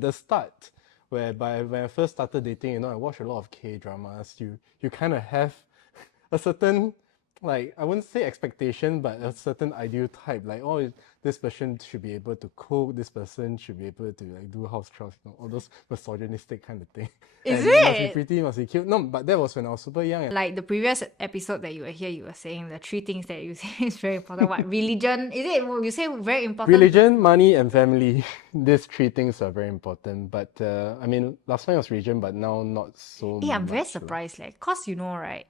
The start, whereby when I first started dating, I watched a lot of K-dramas. You kind of have a certain, like, I wouldn't say expectation, but a certain ideal type. Like, oh, this person should be able to cook. This person should be able to like do house chores. All those misogynistic kind of thing. Is And must be it? pretty, must be cute. No, but that was when I was super young. And Like the previous episode that you were here, you were saying the three things that you say is very important. What? Religion? Is it? You say very important? religion, money, and family. These three things are very important. But I mean, last time was religion, but now not so Yeah, I'm much. very surprised. Like, cause right,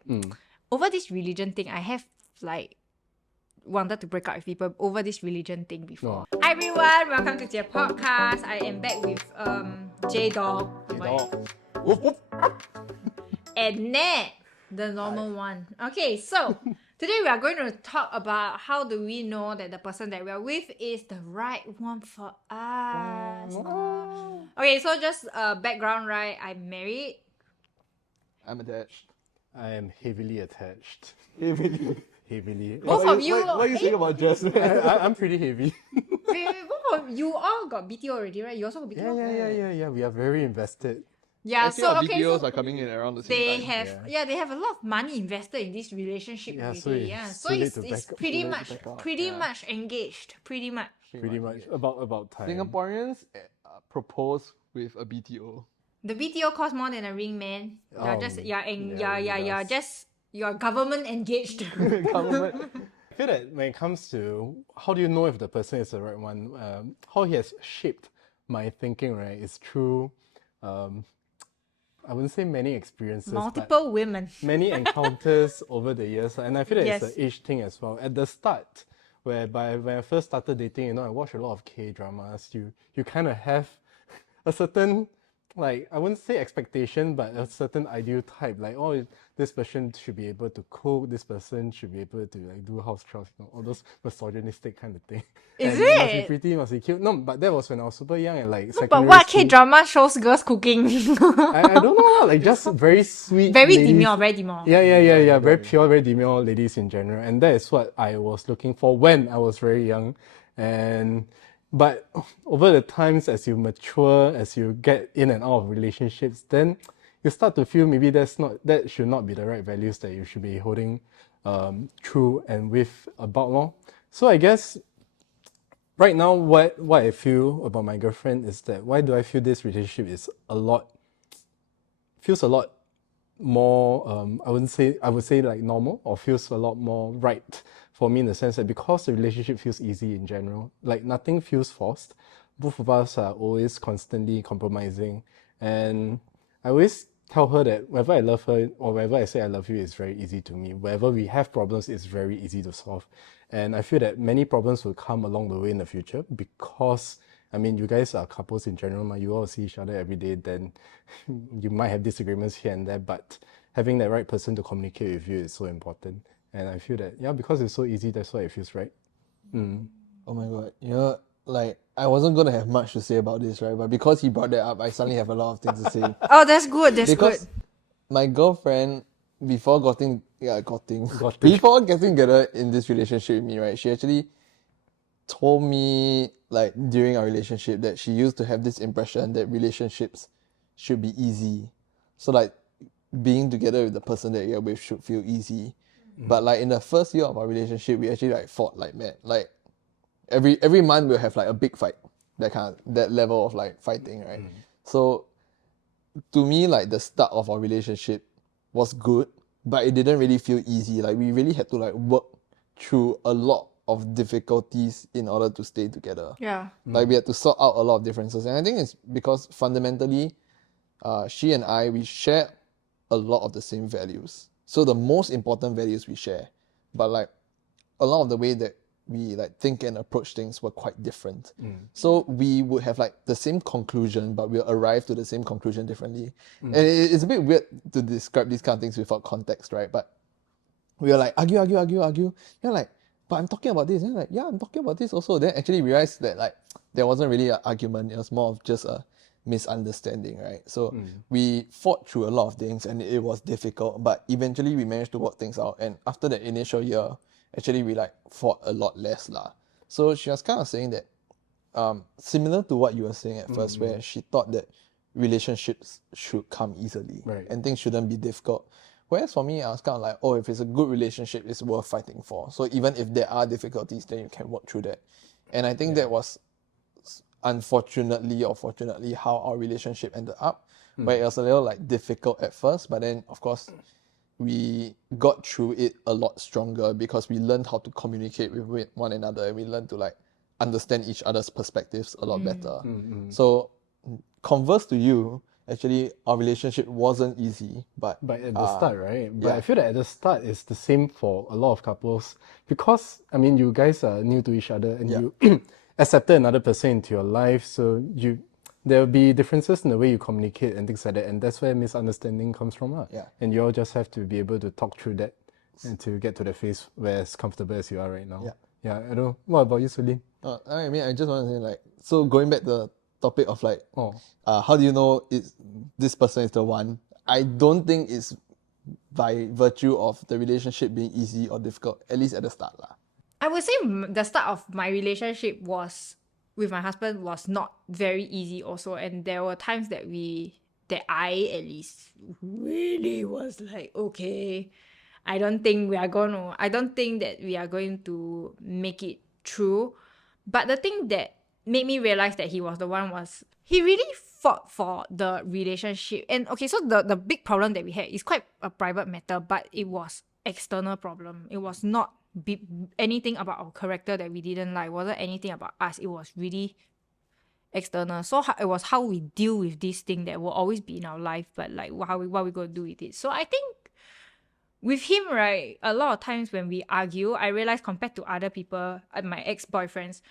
over this religion thing, I have like wanted to break up with people over this religion thing before. No. Hi everyone, welcome to their podcast. I am back with J Dog Woof, woof. and Nat, the normal one. Okay, so today we are going to talk about how do we know that the person that we are with is the right one for us. Okay, so just background, right? I'm married. I'm attached. I am heavily attached. Heavily. Both of you. What are you saying about Jess? I'm pretty heavy. Wait, both of you all got BTO already, right? You also got BTO? Yeah. We are very invested. Yeah, I think so our okay, BTOs so are coming in around the they same time. have they have a lot of money invested in this relationship Yeah, already. so So it's it's too late to pretty back up. much Too late to back up, pretty yeah. much engaged. Pretty much. Pretty much about time. Singaporeans propose with a BTO. The BTO costs more than a ring, man. You're just It you're does. just you're government engaged. Government. I feel that when it comes to how do you know if the person is the right one, how he has shaped my thinking, right, is through, I wouldn't say many experiences, but Multiple women. many encounters over the years. And I feel that Yes. it's an age thing as well. At the start, whereby when I first started dating, I watched a lot of K-dramas. You kind of have a certain, like, I wouldn't say expectation, but a certain ideal type. Like, oh, this person should be able to cook. This person should be able to like do house chores. All those misogynistic kind of thing. Is And must be it? pretty, must be cute. No, but that was when I was super young and like But secondary what school. K-drama shows girls cooking? I don't know, like just very sweet, Very ladies. demure, very demure. Yeah. Very pure, very demure ladies in general, and that is what I was looking for when I was very young. But over the times, as you mature, as you get in and out of relationships, then you start to feel maybe that should not be the right values that you should be holding true and with about more. So I guess right now, what I feel about my girlfriend is that why do I feel this relationship is feels a lot more, I would say like normal, or feels a lot more right for me, in the sense that because the relationship feels easy in general, like nothing feels forced. Both of us are always constantly compromising, and I always tell her that whenever I love her or whenever I say I love you, it's very easy to me. Wherever we have problems, it's very easy to solve. And I feel that many problems will come along the way in the future because, I mean, you guys are couples in general, you all see each other every day, then you might have disagreements here and there, but having that right person to communicate with you is so important. And I feel that, because it's so easy, that's why it feels right. Oh my god. Like, I wasn't going to have much to say about this, right? But because he brought that up, I suddenly have a lot of things to say. Oh, that's good. That's Because good. my girlfriend, before getting together in this relationship with me, right, she actually told me, like, during our relationship that she used to have this impression that relationships should be easy. So, like, being together with the person that you're with should feel easy. But, like, in the first year of our relationship, we actually, like, fought like mad. Like, every month we'll have, like, a big fight. That level of, like, fighting, right? So, to me, like, the start of our relationship was good, but it didn't really feel easy. Like, we really had to, like, work through a lot of difficulties in order to stay together. Yeah. Like, we had to sort out a lot of differences. And I think it's because fundamentally, she and I, we share a lot of the same values. So the most important values we share. But, like, a lot of the way that we, like, think and approach things were quite different. So we would have, like, the same conclusion, but we'll arrive to the same conclusion differently. And it's a bit weird to describe these kind of things without context, right? But we were like, argue. You're like, but I'm talking about this. And you're like, yeah, I'm talking about this also. Then actually realized that, like, there wasn't really an argument. It was more of just a misunderstanding, right? So we fought through a lot of things and it was difficult, but eventually we managed to work things out. And after the initial year, actually we, like, fought a lot less lah. So she was kind of saying that similar to what you were saying at first, where she thought that relationships should come easily Right. and things shouldn't be difficult. Whereas for me, I was kind of like, oh, if it's a good relationship, it's worth fighting for. So even if there are difficulties, then you can work through that. And I think that was unfortunately or fortunately how our relationship ended up, where it was a little like difficult at first, but then of course we got through it a lot stronger because we learned how to communicate with one another, and we learned to like understand each other's perspectives a lot better. So converse to you, actually our relationship wasn't easy, but at the start, right? But yeah. I feel that at the start it's the same for a lot of couples because I mean you guys are new to each other and you accepted another person into your life, so there'll be differences in the way you communicate and things like that, and that's where misunderstanding comes from. Yeah. And you all just have to be able to talk through that and to get to the phase where as comfortable as you are right now. Yeah, I don't know. What about you, Sulin? I mean, I just want to say like, so going back to the topic of like, how do you know this person is the one? I don't think it's by virtue of the relationship being easy or difficult, at least at the start lah. I would say the start of my relationship with my husband was not very easy also, and there were times that I at least really was like, okay, I don't think that we are going to make it through. But the thing that made me realize that he was the one was he really fought for the relationship. And okay, so the big problem that we had is quite a private matter, but it was external problem. It was not anything about our character that we didn't like. It wasn't anything about us. It was really external. So it was how we deal with this thing that will always be in our life, but like what we going to do with it. So I think with him, right, a lot of times when we argue, I realize compared to other people, my ex-boyfriends,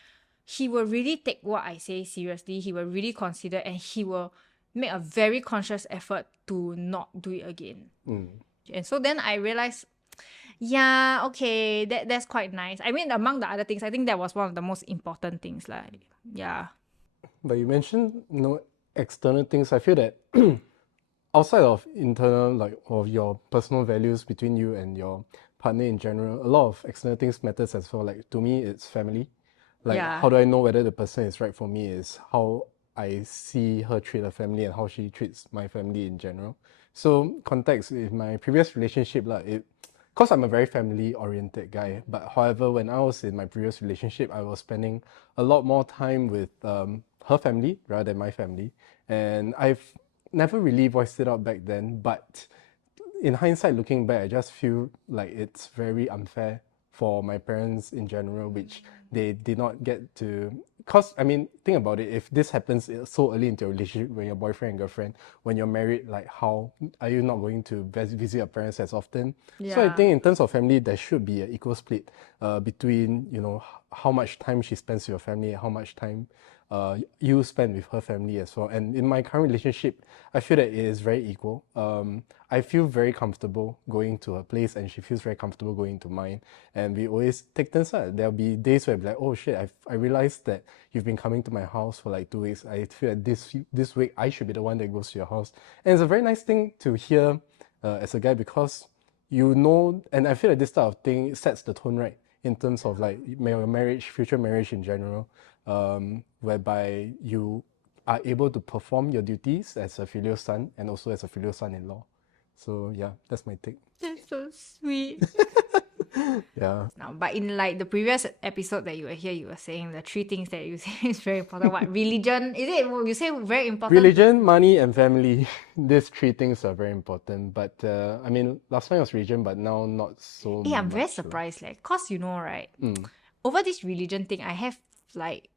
he will really take what I say seriously. He will really consider, and he will make a very conscious effort to not do it again. And so then I realized, yeah, okay, that's quite nice. I mean, among the other things, I think that was one of the most important things. Like, yeah. But you mentioned external things. I feel that outside of internal, like of your personal values between you and your partner in general, a lot of external things matters as well. Like to me, it's family. Like how do I know whether the person is right for me is how I see her treat her family and how she treats my family in general. So context, in my previous relationship, because I'm a very family-oriented guy, but however, when I was in my previous relationship, I was spending a lot more time with her family rather than my family. And I've never really voiced it out back then, but in hindsight, looking back, I just feel like it's very unfair for my parents in general, which they did not get to. Because, I mean, think about it, if this happens so early into a relationship when you're boyfriend and girlfriend, when you're married, like how are you not going to visit your parents as often? So I think in terms of family, there should be an equal split between, how much time she spends with your family and how much time you spend with her family as well. And in my current relationship, I feel that it is very equal. I feel very comfortable going to her place and she feels very comfortable going to mine. And we always take turns. There'll be days where I'll be like, oh shit, I realized that you've been coming to my house for like 2 weeks. I feel like this week I should be the one that goes to your house. And it's a very nice thing to hear as a guy because and I feel like this type of thing sets the tone right in terms of like marriage, future marriage in general, whereby you are able to perform your duties as a filial son and also as a filial son-in-law. So yeah, that's my take. That's so sweet. Yeah. No, but in like the previous episode that you were here, you were saying the 3 things that you say is very important. What, religion? Is it you say very important? Religion, money, and family. These 3 things are very important. But I mean, last time was religion, but now not so much. I'm very surprised, cause right, over this religion thing, I have like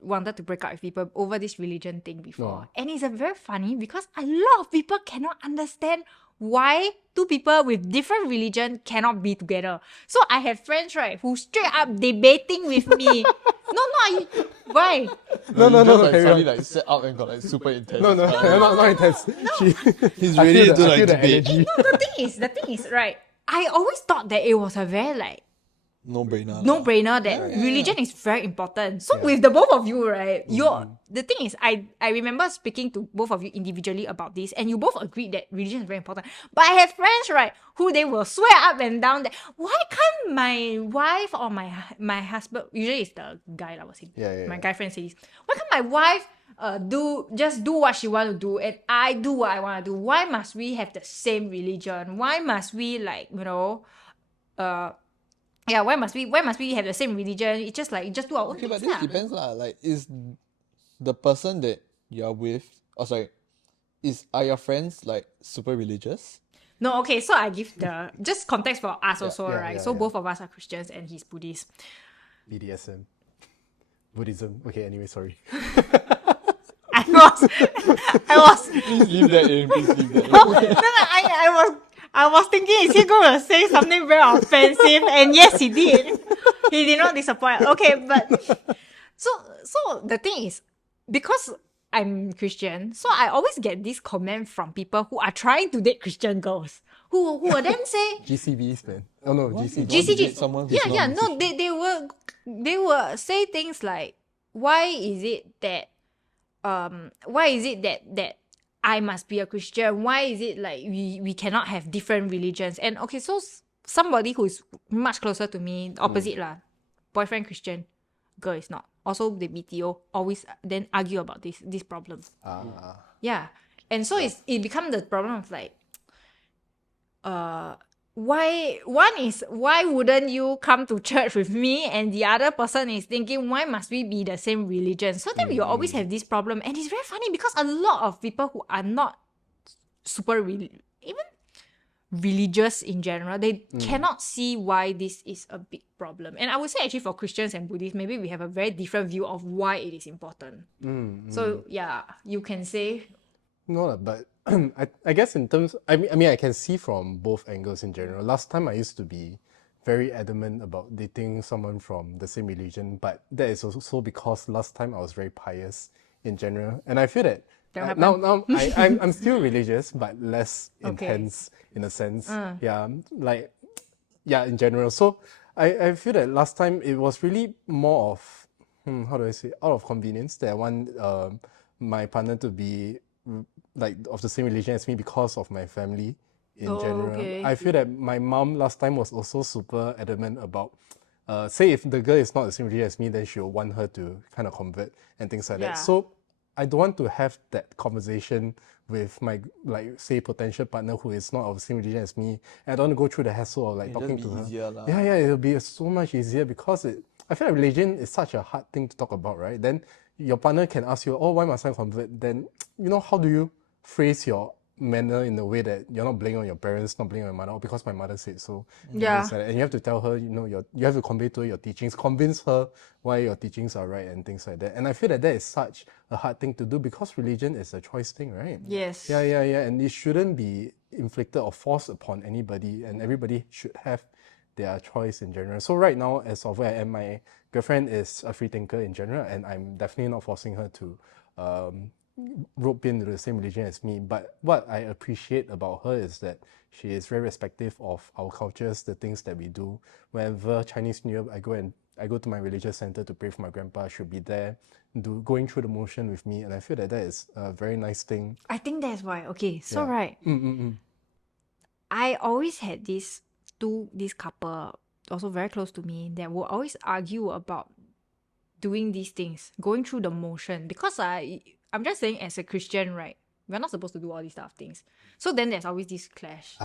wanted to break up with people over this religion thing before. And it's very funny because a lot of people cannot understand why 2 people with different religion cannot be together. So I have friends, right, who straight up debating with me. Why? No. Like, suddenly like set up and got like super intense. No, not intense. He's ready to like debate. The thing is, right, I always thought that it was a very like No-brainer. no-brainer that religion is very important. So with the both of you, right, the thing is, I remember speaking to both of you individually about this, and you both agreed that religion is very important. But I have friends, right, who they will swear up and down that why can't my wife or my husband, usually it's the guy, I would say, my guy friend says, why can't my wife do what she want to do and I do what I want to do? Why must we have the same religion? Why must we why must we have the same religion? It's just like just do our own Okay, but things this depends lah. Like, is the person that you're with, are your friends like super religious? No, okay, so I give the just context for us also, yeah, right? yeah, So yeah. both of us are Christians and he's Buddhist. BDSM, Buddhism. Okay, anyway, sorry. I was Please leave that in. Please leave that in. I was thinking, is he going to say something very offensive? And yes, he did. He did not disappoint. Okay, but so the thing is, because I'm Christian, so I always get this comment from people who are trying to date Christian girls, who will then say, GCBs, man. Oh no, What? GCG. You want to GCG. date someone who's not No, they will say things like, why is it that I must be a Christian? Why is it like we cannot have different religions? And okay, so somebody who is much closer to me, opposite lah, boyfriend Christian, girl is not. Also the BTO always then argue about this problem. Yeah. And so it becomes the problem of like why wouldn't you come to church with me, and the other person is thinking why must we be the same religion? So then we always have this problem, and it's very funny because a lot of people who are not super even religious in general, they cannot see why this is a big problem. And I would say actually for Christians and Buddhists, maybe we have a very different view of why it is important. So yeah, you can say No, but I guess in terms, I mean, I can see from both angles in general. Last time I used to be very adamant about dating someone from the same religion, but that is also because last time I was very pious in general, and I feel that now I'm still religious, but less intense in a sense. In general. So I feel that last time it was really more of how do I say, out of convenience that I want my partner to be like of the same religion as me because of my family in general. okay. I feel that my mom last time was also super adamant about say if the girl is not the same religion as me, then she'll want her to kind of convert and things like that. So I don't want to have that conversation with my, like, say, potential partner who is not of the same religion as me. And I don't want to go through the hassle of like It'll talking just to be her. easier lah. Yeah, it'll be so much easier because I feel like religion is such a hard thing to talk about, right? Then your partner can ask you, oh, why must I convert? Then, how do you phrase your manner in a way that you're not blaming on your parents, not blaming on your mother, or because my mother said so. Yeah. And you have to tell her, you have to convey to her your teachings, convince her why your teachings are right and things like that. And I feel that is such a hard thing to do because religion is a choice thing, right? yes. Yeah. And it shouldn't be inflicted or forced upon anybody, and everybody should have their choice in general. So right now, as of where I am, my girlfriend is a free thinker in general, and I'm definitely not forcing her to rope into the same religion as me. But what I appreciate about her is that she is very respectful of our cultures, the things that we do. Whenever Chinese New Year, I go to my religious center to pray for my grandpa. She'll be there, going through the motion with me, and I feel that is a very nice thing. I think that's why. Okay, so right, I always had this couple also very close to me that will always argue about doing these things, going through the motion. Because I'm just saying, as a Christian, right, we're not supposed to do all these type of things. So then there's always this clash.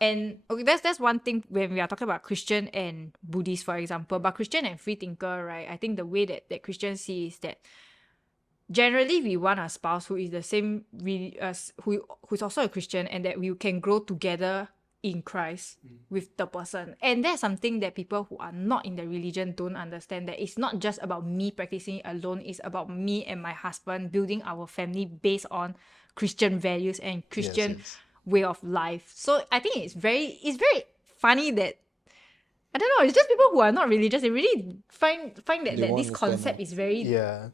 And okay, that's one thing when we are talking about Christian and Buddhist, for example. But Christian and free thinker, right, I think the way that Christians see is that generally we want a spouse who is the same, who's also a Christian, and that we can grow together in Christ with the person. And that's something that people who are not in the religion don't understand, that it's not just about me practicing it alone, it's about me and my husband building our family based on Christian values and Christian way of life. So I think it's very funny that, I don't know, it's just people who are not religious, they really find that this concept is very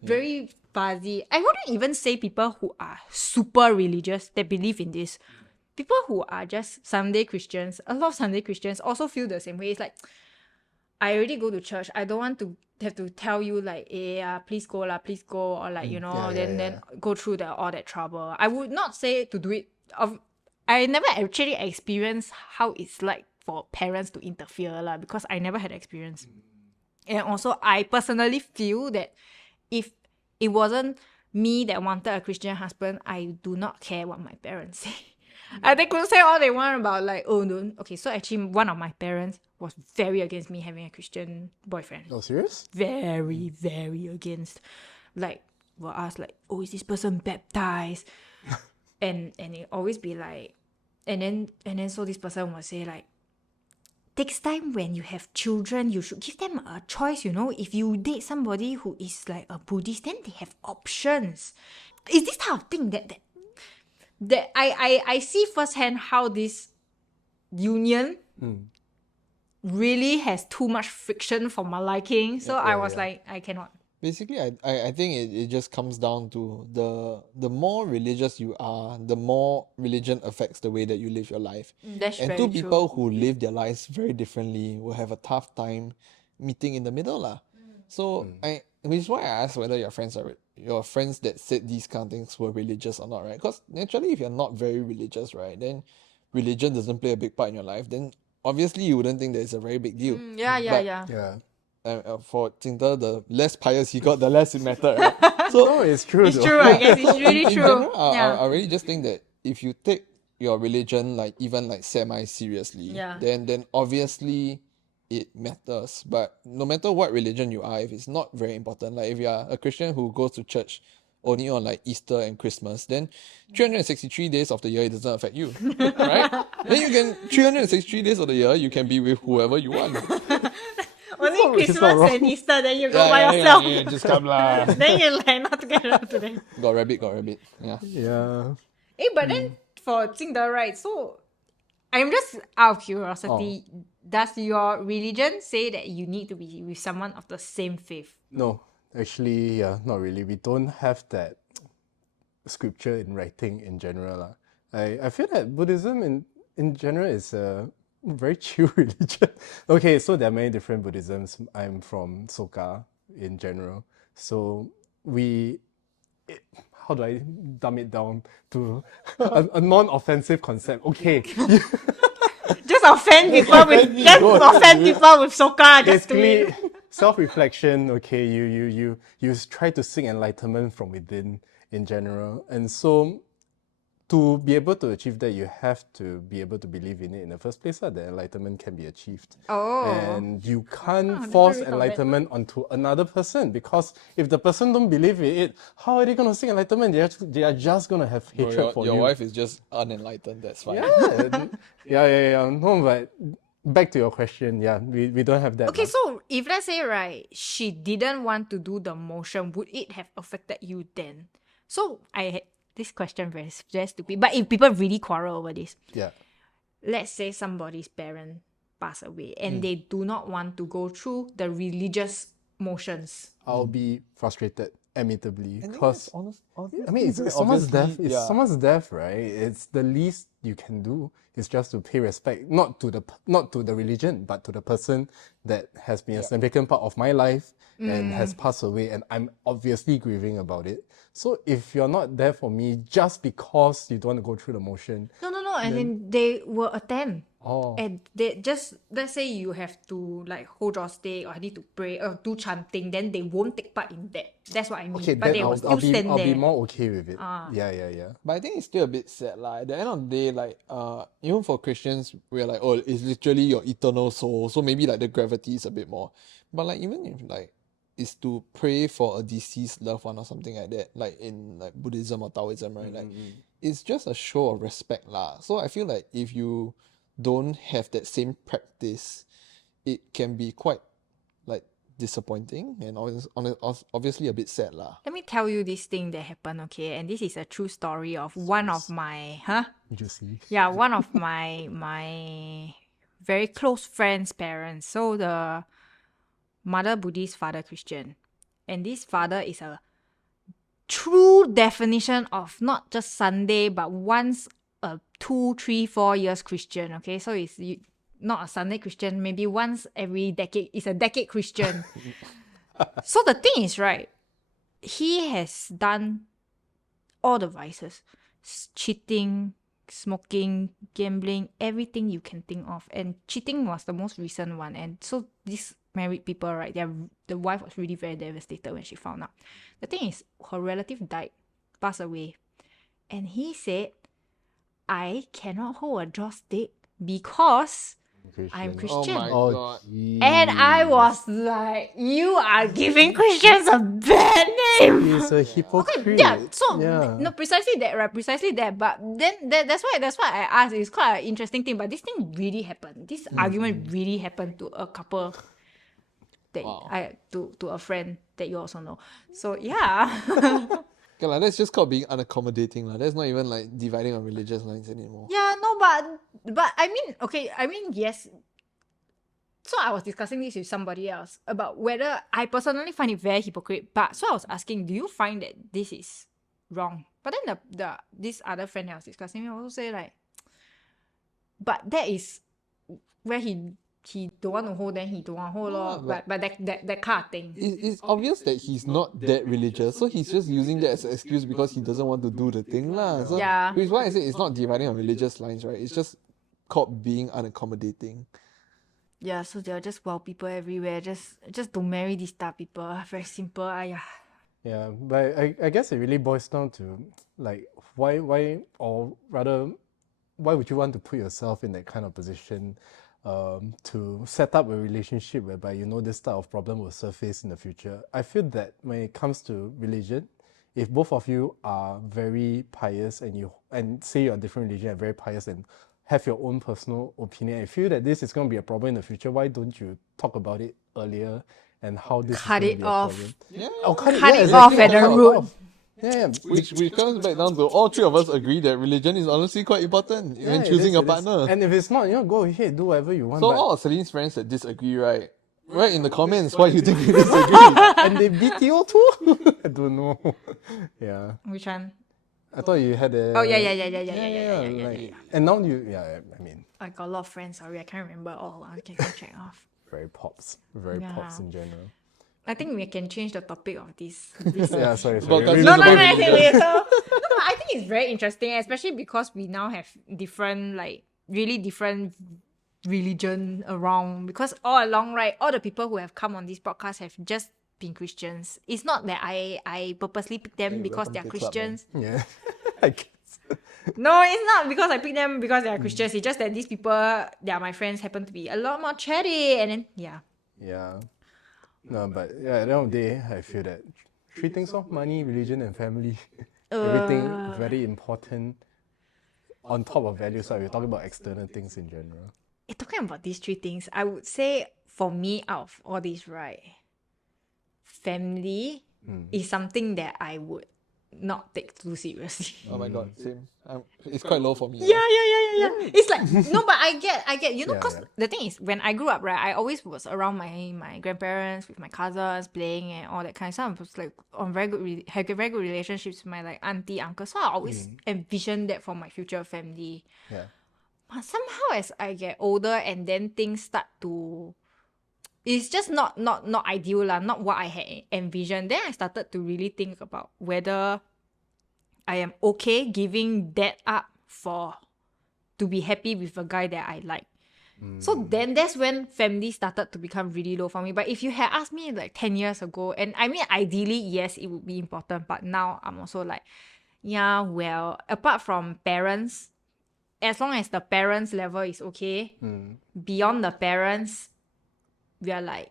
very fuzzy. I wouldn't even say people who are super religious that believe in this. People who are just Sunday Christians, a lot of Sunday Christians also feel the same way. It's like, I already go to church. I don't want to have to tell you like, please go lah, please go, or like yeah, then go through all that trouble. I would not say to do it. I never actually experienced how it's like for parents to interfere lah, because I never had experience. And also, I personally feel that if it wasn't me that wanted a Christian husband, I do not care what my parents say. They could say all they want about like, oh no. Okay, so actually one of my parents was very against me having a Christian boyfriend. Oh, serious? Very, very against. Like, will ask like, oh, is this person baptized? and it always be like, and then so this person will say like, next time when you have children, you should give them a choice, If you date somebody who is like a Buddhist, then they have options. It's this type of thing that I see firsthand how this union really has too much friction for my liking. So I was like, I cannot. Basically, I think it just comes down to the more religious you are, the more religion affects the way that you live your life. That's And very two true. people who live their lives very differently will have a tough time meeting in the middle lah. So which is why I asked whether your friends that said these kind of things were religious or not, right? Because naturally, if you're not very religious, right, then religion doesn't play a big part in your life. Then obviously you wouldn't think that it's a very big deal. Yeah. Yeah. For Jingde, the less pious he got, the less it mattered. Right? So No, it's true. It's though. true, I guess. It's really in true. general, Yeah. I really just think that if you take your religion like even like semi seriously, Yeah. then obviously it matters. But no matter what religion you are, if it's not very important, like if you are a Christian who goes to church only on like Easter and Christmas, then 363 days of the year it doesn't affect you, right? Then you can 363 days of the year you can be with whoever you want. Only not- it's Christmas not wrong. and Easter, then you go by yourself. just come lah. Then you're like not together today. Got rabbit. Yeah. Yeah. But then for Jingde, right? So I'm just out of curiosity. Does your religion say that you need to be with someone of the same faith? No, actually, not really. We don't have that scripture in writing in general. lah. I feel that Buddhism in general is a very chill religion. Okay, so there are many different Buddhisms. I'm from Soka in general. So how do I dumb it down to a non-offensive concept? Okay, Just offend people with Soka. Just do it. basically self-reflection. Okay, you try to seek enlightenment from within in general, and so to be able to achieve that, you have to be able to believe in it in the first place, that enlightenment can be achieved. Oh. And you can't never force really thought of that. enlightenment onto another person, because if the person don't believe in it, how are they going to seek enlightenment? They are just going to have Bro, hatred for your you. wife is just unenlightened, that's fine. Yeah. No, but back to your question, we don't have that. Okay, lah. so if let's say, right, she didn't want to do the motion, would it have affected you then? So I had this question very stupid. But if people really quarrel over this, Yeah. let's say somebody's parent pass away and they do not want to go through the religious motions. I'll be frustrated, admittibly, I think because that's honest. I mean, it's someone's death. It's someone's death, right? It's the least you can do. It's just to pay respect, not to the religion, but to the person that has been a significant part of my life and has passed away, and I'm obviously grieving about it. So if you're not there for me just because you don't want to go through the motion, No. And then they will attend. oh, And they just, let's say you have to like hold your stick or need to pray or do chanting, then they won't take part in that. That's what I mean. okay, But then they will I'll still be stand there. more okay with it. Yeah. But I think it's still a bit sad. Like, at the end of the day, like even for Christians, we're like, oh, it's literally your eternal soul. So maybe like the gravity is a bit more. But like even if like is to pray for a deceased loved one or something like that, like in like Buddhism or Taoism, right? Like it's just a show of respect lah. So I feel like if you don't have that same practice, it can be quite like disappointing and obviously a bit sad lah. Let me tell you this thing that happened, okay? And this is a true story of one of my, Juicy. Yeah, one of my very close friend's parents. So the mother Buddhist, father Christian. And this father is a true definition of not just Sunday, but once 2, 3, 4 years Christian, okay? So it's not a Sunday Christian, maybe once every decade. It's a decade Christian. So the thing is, right, he has done all the vices. Cheating, smoking, gambling, everything you can think of. And cheating was the most recent one. And so these married people, right, the wife was really very devastated when she found out. The thing is, her relative died, passed away. And he said, I cannot hold a joystick because I'm Christian. Oh my Oh, god. And I was like, you are giving Christians a bad name. He's a hypocrite. Yeah, so yeah. no, precisely that, right? Precisely that. But then that's why I asked. It's quite an interesting thing. But this thing really happened. This argument really happened to a couple that to a friend that you also know. So yeah. Okay, like, that's just called being unaccommodating. Like. That's not even like dividing on religious lines anymore. Yeah, no, but I mean, okay, I mean, yes. So I was discussing this with somebody else about whether I personally find it very hypocrite. But so I was asking, do you find that this is wrong? But then this other friend I was discussing with also say like, but that is where he don't want to hold, then he don't want to hold lor. But that kind of thing. It's obvious that he's not that religious, so he's just using that as an excuse because he doesn't want to do the thing lah. So Yeah. which is why I say it's not dividing on religious lines, right? It's just called being unaccommodating. Yeah, so there are just wild people everywhere. Just don't marry these type of people. Very simple. Ayah. Yeah, but I guess it really boils down to like why or rather why would you want to put yourself in that kind of position to set up a relationship whereby you know this type of problem will surface in the future? I feel that when it comes to religion, if both of you are very pious and say you're different religion and very pious and have your own personal opinion, I feel that this is going to be a problem in the future. Why don't you talk about it earlier and how this Cut is it going to be a off. problem? Yeah. Oh, Cut it exactly, off at the cut it root. off. Yeah, Which comes back down to all three of us agree that religion is honestly quite important when choosing a partner. And if it's not, go ahead, do whatever you want. So but- all of Celine's friends that disagree, right? Write in the comments why you think you disagree. and they BTO too? I don't know. Yeah. Which one? I thought you had a... Oh yeah. like, and now I mean, I got a lot of friends. Sorry, I can't remember all. I can check off. very pops in general. I think we can change the topic of this. Yeah, sorry. Because- We No, lose I the- think later. No, I think it's very interesting, especially because we now have different, like, really different religion around. Because all along, right, all the people who have come on this podcast have just been Christians. It's not that I purposely pick them Hey, because welcome they're to the club, man. Christians. Yeah. I guess. No, it's not because I pick them because they are Christians. It's just that these people, they are my friends, happen to be a lot more chatty. And then, yeah. Yeah. No, but yeah, at the end of the day, I feel that three things of money, religion, and family, everything very important on top of values. So we're talking about external things in general. Talking about these three things, I would say for me, out of all these, right, family is something that I would not take too seriously. Oh my god, same. It's quite low for me. Yeah. It's like, no, but I get, you know, Yeah, because yeah. the thing is, when I grew up, right, I always was around my grandparents, with my cousins, playing and all that kind of stuff. I was like on had very good relationships with my like auntie, uncle. So I always envisioned that for my future family. Yeah. But somehow as I get older and then things start to... It's just not ideal lah, not what I had envisioned. Then I started to really think about whether I am okay giving that up to be happy with a guy that I like. So then that's when family started to become really low for me. But if you had asked me like 10 years ago, and I mean ideally, yes, it would be important. But now I'm also like, yeah, well, apart from parents, as long as the parents level is okay, beyond the parents, we are like,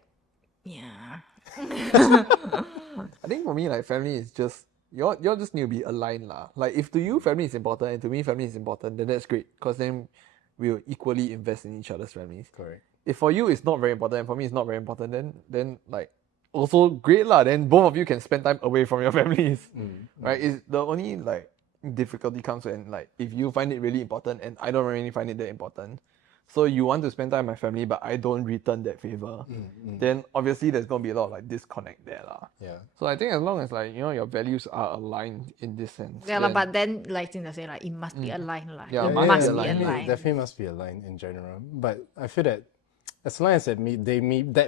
yeah. I think for me, like family is just you all just need to be aligned lah. Like if to you family is important and to me family is important, then that's great. Because then we'll equally invest in each other's families. Correct. If for you it's not very important and for me it's not very important, then like also great lah. Then both of you can spend time away from your families. Right? It's the only like difficulty comes when like if you find it really important and I don't really find it that important. So you want to spend time with my family, but I don't return that favor. Then obviously there's gonna be a lot of like disconnect there, lah. Yeah. So I think as long as like your values are aligned in this sense. Yeah, lah, then- but then like Jinda say, like it must be aligned, lah. Yeah, It must must be be aligned. aligned. Definitely must be aligned in general. But I feel that as long as that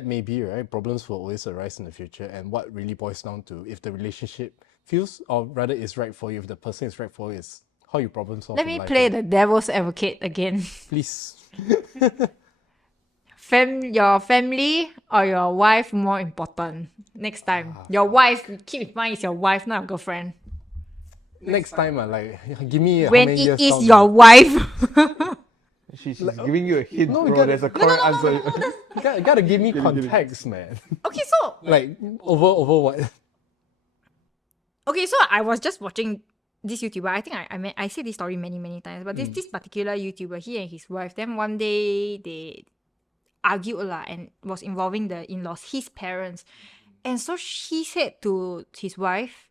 may be right, problems will always arise in the future. And what really boils down to if the relationship feels, or rather is right for you, if the person is right for you, is how you problem solve. Let in me life, play right? the devil's advocate again. Please. Your family or your wife more important next time? Your wife, keep in mind, it's your wife, not your girlfriend. Next time, give me how When many it years is down your the- wife. She's giving you a hint, No, bro. you There's a gotta- correct answer. You gotta give me context, man. Okay, so Like over what? I was just watching this YouTuber. I think I said this story many times, but this particular YouTuber, he and his wife, then one day they argued lah, and was involving the in-laws, his parents. And so he said to his wife,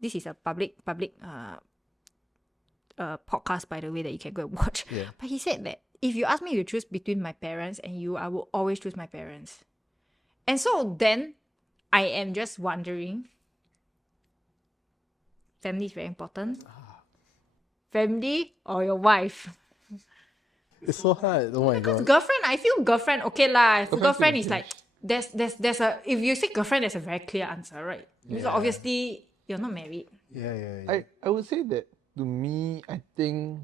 this is a public podcast, by the way, that you can go and watch. Yeah. But he said that if you ask me to choose between my parents and you, I will always choose my parents. And so then I am just wondering, family is very important. Family or your wife? It's so hard. Oh my god. Girlfriend, I feel girlfriend, okay lah. Girlfriend Girlfriend should is like, there's a, if you say girlfriend, there's a very clear answer, right? Because Yeah. obviously you're not married. Yeah. I would say that to me, I think,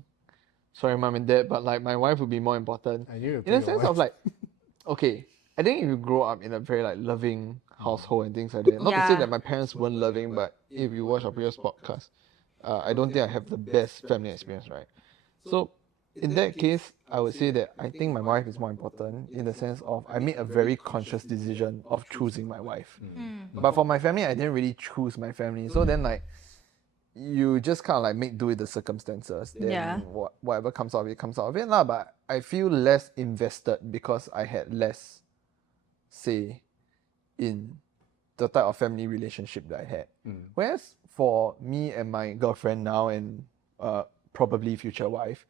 sorry, mom and dad, but like my wife would be more important. I knew you In would a put your sense wife. of like, okay, I think if you grow up in a very like loving household and things like that, not to say Yeah. that my parents weren't loving, but if you watch our previous podcast, I don't think I have the best family experience, right? So in that case, I would say that I think my wife is more important in the sense of I made a very conscious decision of choosing my wife. But for my family, I didn't really choose my family. So then like you just kind of like make do with the circumstances. Then Yeah. whatever comes out of it comes out of it lah. But I feel less invested because I had less say in the type of family relationship that I had. Whereas for me and my girlfriend now and probably future wife,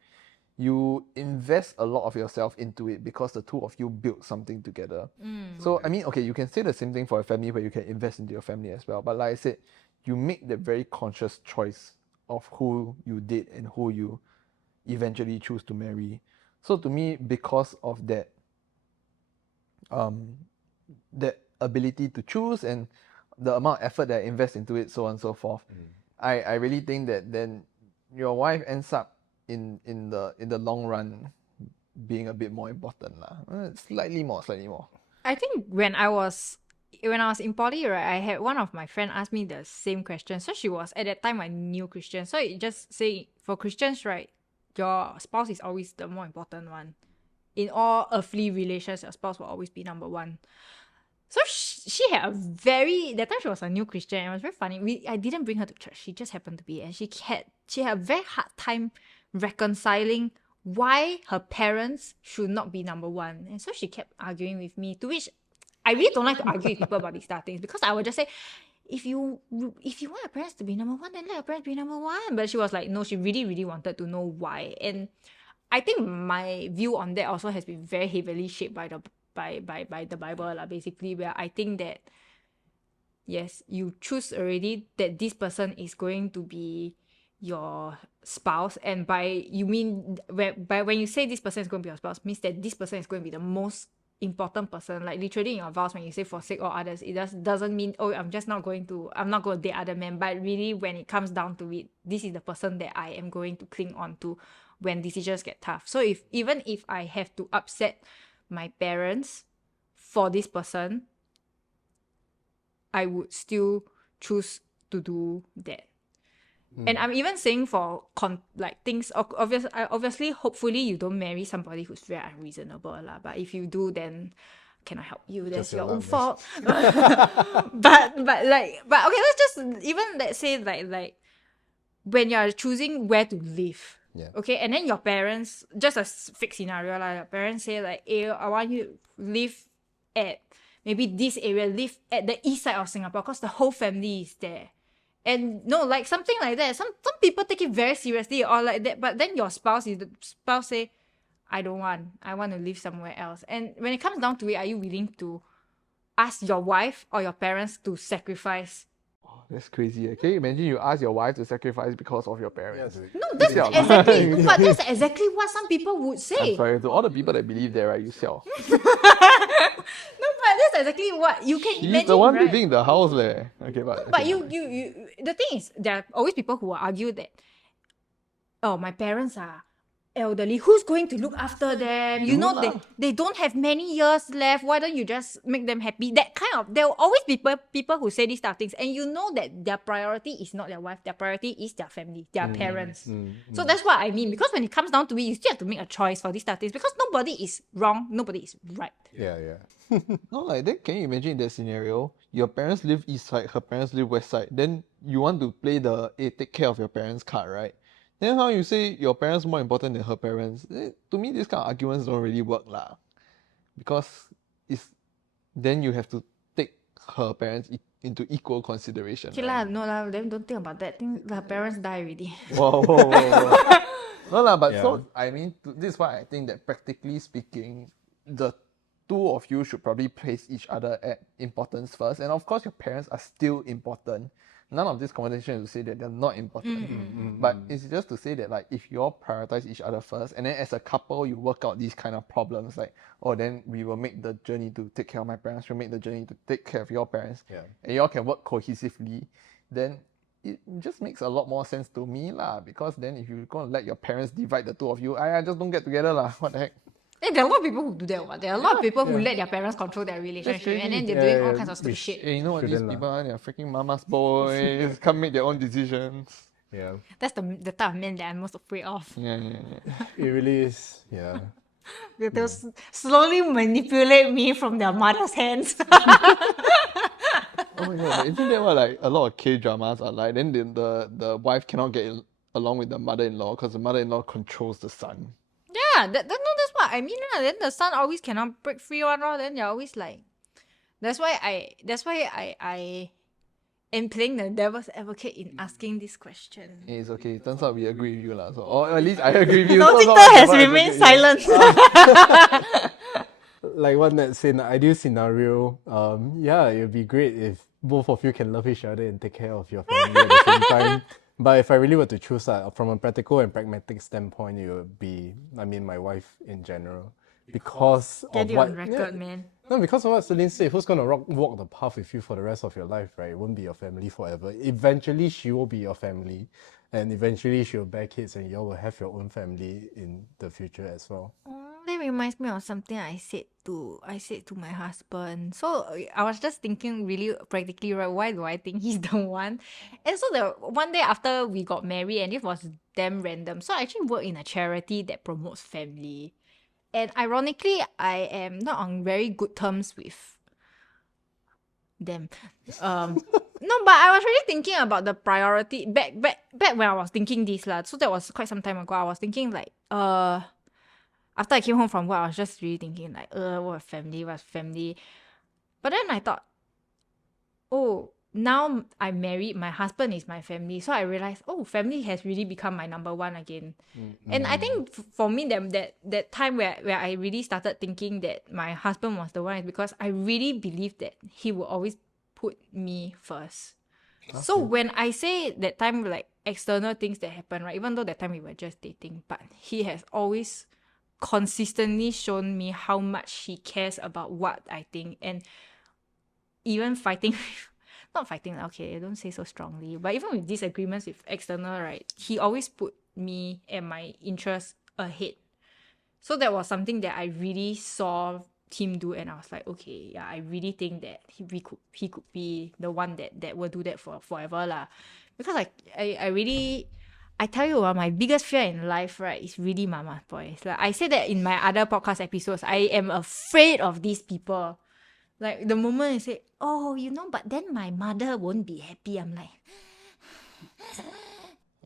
you invest a lot of yourself into it because the two of you built something together. So I mean, okay, you can say the same thing for a family where you can invest into your family as well. But like I said, you make the very conscious choice of who you date and who you eventually choose to marry. So to me, because of that that ability to choose and the amount of effort that I invest into it, so on and so forth, I really think that then your wife ends up in the long run being a bit more important lah. Slightly more. I think when I was in poly, right, I had one of my friend ask me the same question. So she was at that time a new Christian. So it just say for Christians, right, your spouse is always the more important one. In all earthly relations, your spouse will always be number one. So she had a very, that time she was a new Christian, and it was very funny. I didn't bring her to church. She just happened to be, and she had a very hard time reconciling why her parents should not be number one. And so she kept arguing with me, to which I really don't like to argue with people about these type of things, because I would just say, if you want your parents to be number one, then let your parents be number one. But she was like, no, she really, really wanted to know why. And I think my view on that also has been very heavily shaped by the Bible lah, basically, where I think that yes, you choose already that this person is going to be your spouse, and when you say this person is going to be your spouse, means that this person is going to be the most important person. Like literally in your vows, when you say forsake all others, it doesn't mean, oh, I'm not going to date other men, but really when it comes down to it, this is the person that I am going to cling on to when decisions get tough. So even if I have to upset my parents for this person, I would still choose to do that. And I'm even saying for things, obviously, hopefully you don't marry somebody who's very unreasonable lah. But if you do, then cannot help you. That's Just your your own luck, fault. but okay, let's say like when you're choosing where to live. Yeah. Okay, and then your parents, just a fixed scenario lah, your parents say like, hey, I want you to live at maybe this area, live at the east side of Singapore because the whole family is there. And no, like something like that. Some people take it very seriously or like that, but then your spouse say, I don't want. I want to live somewhere else. And when it comes down to it, are you willing to ask your wife or your parents to sacrifice? That's crazy. Can you imagine you ask your wife to sacrifice because of your Yeah, parents? dude. No, that's Yeah. exactly. No, but that's exactly what some people would I'm say. sorry, to all the people that believe that, right? You siao. No, but that's exactly what you can She's imagine, the one right? living in the house, leh. Okay, but But okay, you the thing is, there are always people who will argue that, oh, my parents are elderly, who's going to look after them? You You know, lah. they don't have many years left. Why don't you just make them happy? That kind of, there will always be people who say these type of things, and you know that their priority is not their wife, their priority is their family, their parents. So that's what I mean. Because when it comes down to it, you still have to make a choice for these type of things, because nobody is wrong, nobody is right. Yeah, yeah. No, like then can you imagine that scenario? Your parents live east side, her parents live west side. Then you want to play the take care of your parents card, right? Then how you say your parents more important than her parents? To me, these kind of arguments don't really work lah. Because it's then you have to take her parents into equal consideration. Okay Right? lah, no lah, then don't think about that. Think her parents die already. Whoa, whoa, whoa, whoa. No lah, but Yeah. so I mean, this is why I think that practically speaking, the two of you should probably place each other at importance first. And of course, your parents are still important. None of this conversation is to say that they're not important. But it's just to say that like if you all prioritize each other first, and then as a couple you work out these kind of problems, like, oh, then we will make the journey to take care of my parents, we'll make the journey to take care of your parents, Yeah. and you all can work cohesively, then it just makes a lot more sense to me lah. Because then if you're gonna let your parents divide the two of you, I just don't get together lah. What the heck? And there are a lot of people who do that. What? There are a lot of people who let their parents control their relationship, and then they're doing all kinds of stupid shit. Hey, you know what these Shouldn't lah. people are? They're freaking mama's boys. Can't make their own decisions. Yeah. That's the type of men that I'm most afraid of. Yeah, yeah, yeah. It really is. Yeah. They'll slowly manipulate me from their mother's hands. Oh my god, but isn't that what like a lot of K dramas are like? Then the wife cannot get along with the mother-in-law because the mother-in-law controls the son. Yeah, that's what I mean. Then the son always cannot break free one. Then they're always like, that's why I am playing the devil's advocate in asking this question. It's okay. Turns out we agree with you lah. So or at least I agree with you. No, So Victor not has devil's remained advocate here. silent. Like what Nat said, in the ideal scenario, yeah, it would be great if both of you can love each other and take care of your family at the same time. But if I really were to choose from a practical and pragmatic standpoint, it would be, I mean, my wife in general. Because Get of it what... on record, man. No, because of what Celine said, who's going to walk the path with you for the rest of your life, right? It won't be your family forever. Eventually, she will be your family. And eventually, she'll bear kids and you all will have your own family in the future as well. That reminds me of something I said to my husband. So I was just thinking really practically, right? Why do I think he's the one? And so the one day after we got married, and it was damn random. So I actually work in a charity that promotes family. And ironically, I am not on very good terms with them. No, but I was really thinking about the priority back when I was thinking this lah. So that was quite some time ago. I was thinking like after I came home from work, I was just really thinking like what's family. But then I thought, oh, now I'm married, my husband is my family. So I realized, oh, family has really become my number one again. And I think for me that time where I really started thinking that my husband was the one is because I really believe that he will always put me first. So when I say that time, like external things that happen, right, even though that time we were just dating, but he has always consistently shown me how much he cares about what I think. And even fighting not fighting, okay, I don't say so strongly, but even with disagreements with external, right, he always put me and my interests ahead. So that was something that I really saw him do, and I was like, okay, yeah, I really think that he could be the one that will do that for forever lah. Because I tell you, my biggest fear in life, right, is really mama's boys. Like I said that in my other podcast episodes, I am afraid of these people. Like the moment I say, oh, but then my mother won't be happy, I'm like,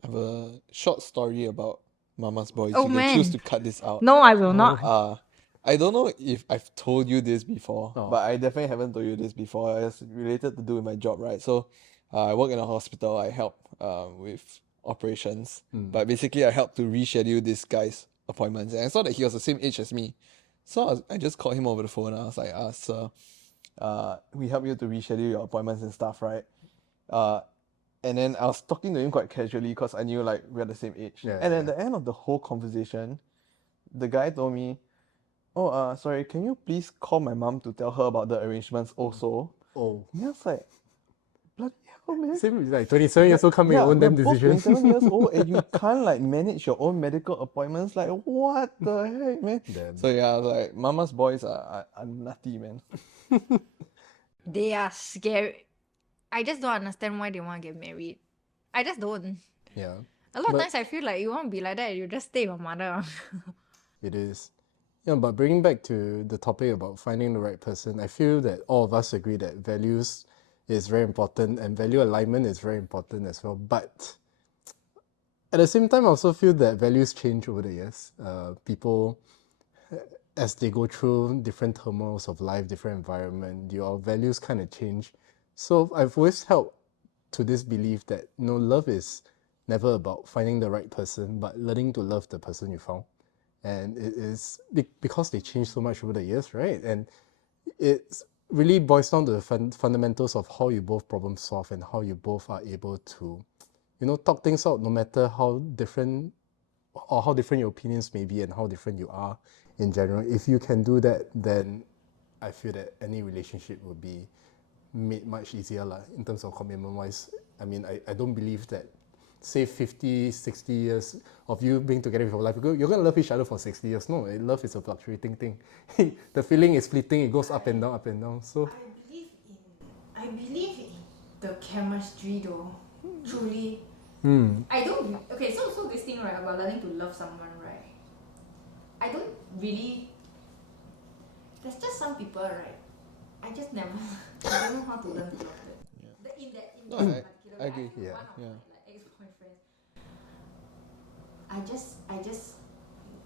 I have a short story about Mama's boys. Oh, You can man. choose to cut this out. no, I will not. I don't know if I've told you this before, Oh. but I definitely haven't told you this before. It's related to do with my job, right? So, I work in a hospital. I help with operations, but basically I help to reschedule this guy's appointments, and I saw that he was the same age as me. So I just called him over the phone. I was like, sir, we help you to reschedule your appointments and stuff, right? Uh, and then I was talking to him quite casually because I knew like we're the same age. Yeah, And at yeah. the end of the whole conversation, the guy told me, "Oh, sorry, can you please call my mom to tell her about the arrangements also?" Oh. And I was like, bloody hell, man. Same like 27 years old, can't make your Yeah, own we're damn both decision. 27 years old and you can't like manage your own medical appointments. Like, what the heck, man? Damn. So yeah, I was like, mama's boys are nutty, man. They are scary. I just don't understand why they want to get married. I just don't. Yeah. A lot of But- times I feel like you want to be like that, you just stay with your mother. It is. Yeah, but bringing back to the topic about finding the right person, I feel that all of us agree that values is very important and value alignment is very important as well. But at the same time, I also feel that values change over the years. People, as they go through different turmoils of life, different environment, your values kind of change. So I've always held to this belief that love is never about finding the right person, but learning to love the person you found. And it is because they change so much over the years, right? And it really boils down to the fundamentals of how you both problem solve and how you both are able to, talk things out no matter how different or how different your opinions may be and how different you are in general. If you can do that, then I feel that any relationship will be made much easier in terms of commitment wise. I mean, I don't believe that say 50, 60 years of you being together with your life, you're going to love each other for 60 years. No, love is a fluctuating thing. The feeling is fleeting. It goes up and down, up and down. So I believe in the chemistry though. Truly. I don't. Okay, so this thing right about learning to love someone, right? I don't really. There's just some people, right? I just never. I don't know how to learn to love them. In that No, particular I way, agree. feel Yeah, one of yeah. my like ex-boyfriends. I just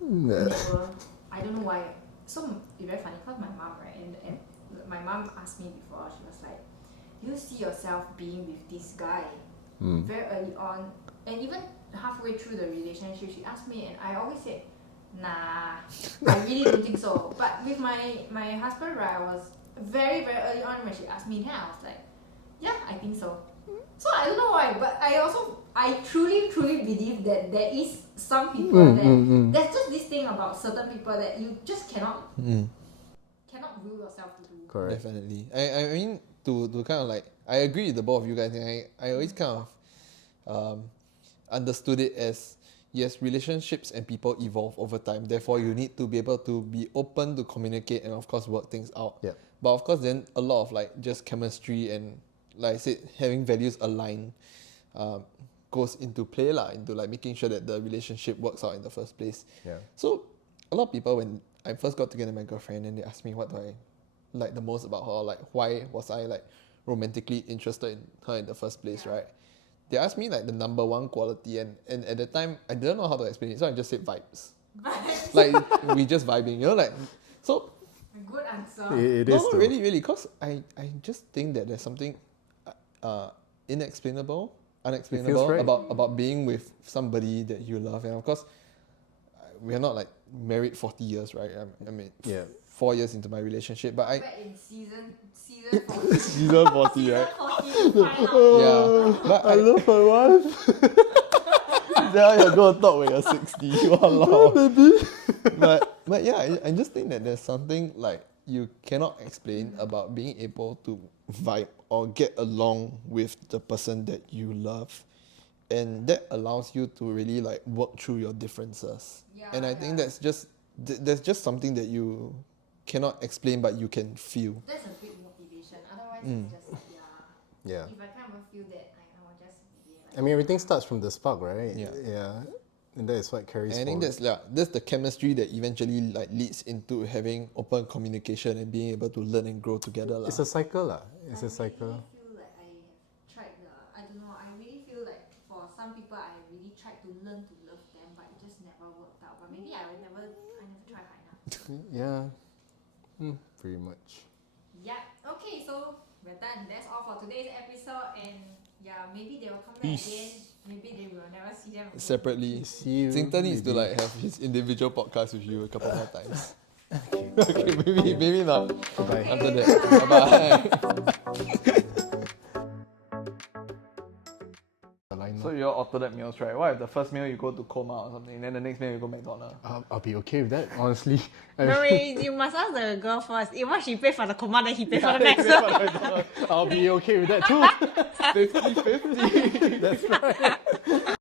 never. I don't know why. So it's very funny because my mom, right, and my mom asked me before. She was like, "You see yourself being with this guy?" Very early on, and even halfway through the relationship, she asked me, and I always said, "Nah, I really don't think so." But with my husband, right, I was very early on when she asked me, then I was like, "Yeah, I think so." So I don't know why, but I truly believe that there is some people that there's just this thing about certain people that you just cannot will yourself to do. correct. Definitely. I mean, to kind of like, I agree with the both of you guys, and I always kind of understood it as, yes, relationships and people evolve over time. Therefore, you need to be able to be open to communicate and, of course, work things out. Yeah. But, of course, then a lot of like just chemistry and, like I said, having values aligned goes into play, into like making sure that the relationship works out in the first place. Yeah. So, a lot of people, when I first got together with my girlfriend and they asked me what do I like the most about her, like why was I like romantically interested in her in the first place, right? They asked me like the number one quality, and at the time I didn't know how to explain it, so I just said vibes. Like we just vibing, like so. Good answer. It No, is no, though. really, because I just think that there's something unexplainable right. about being with somebody that you love, and of course we are not like married 40 years, right? I mean, Yeah. 4 years into my relationship, but I Back in season 40. season 40, right? 40 you find out. Yeah, but I love my wife. now you're gonna talk when you're 60. Walao. But yeah, I just think that there's something like you cannot explain about being able to vibe or get along with the person that you love, and that allows you to really like work through your differences. And I think that's just something that you cannot explain, but you can feel. That's a big motivation. Otherwise, it's just like, Yeah. if I can't even feel that, I will just be like, I mean, everything starts from the spark, right? Yeah. Yeah. And that is what carries And I think forward. that's the chemistry that eventually like leads into having open communication and being able to learn and grow together. It's a cycle, lah. It's a I cycle. really feel like I have tried I don't know, I really feel like for some people, I really tried to learn to love them, but it just never worked out. But maybe I never try hard enough. Yeah. Pretty much. Yeah. Okay, so we're done. That's all for today's episode, and yeah, maybe they will come back again Maybe they will never see them again. separately. See you. Zinta needs to maybe. like have his individual podcast with you a couple more times. Okay. Okay, maybe not. Bye. After that, bye. So you all alternate meals, right? What if the first meal you go to coma or something, then the next meal you go McDonald's? I'll be okay with that, honestly. I No, mean, wait, you must ask the girl first. If she pay for the coma, then he pay for the next. I'll be okay with that too. 50-50. That's right.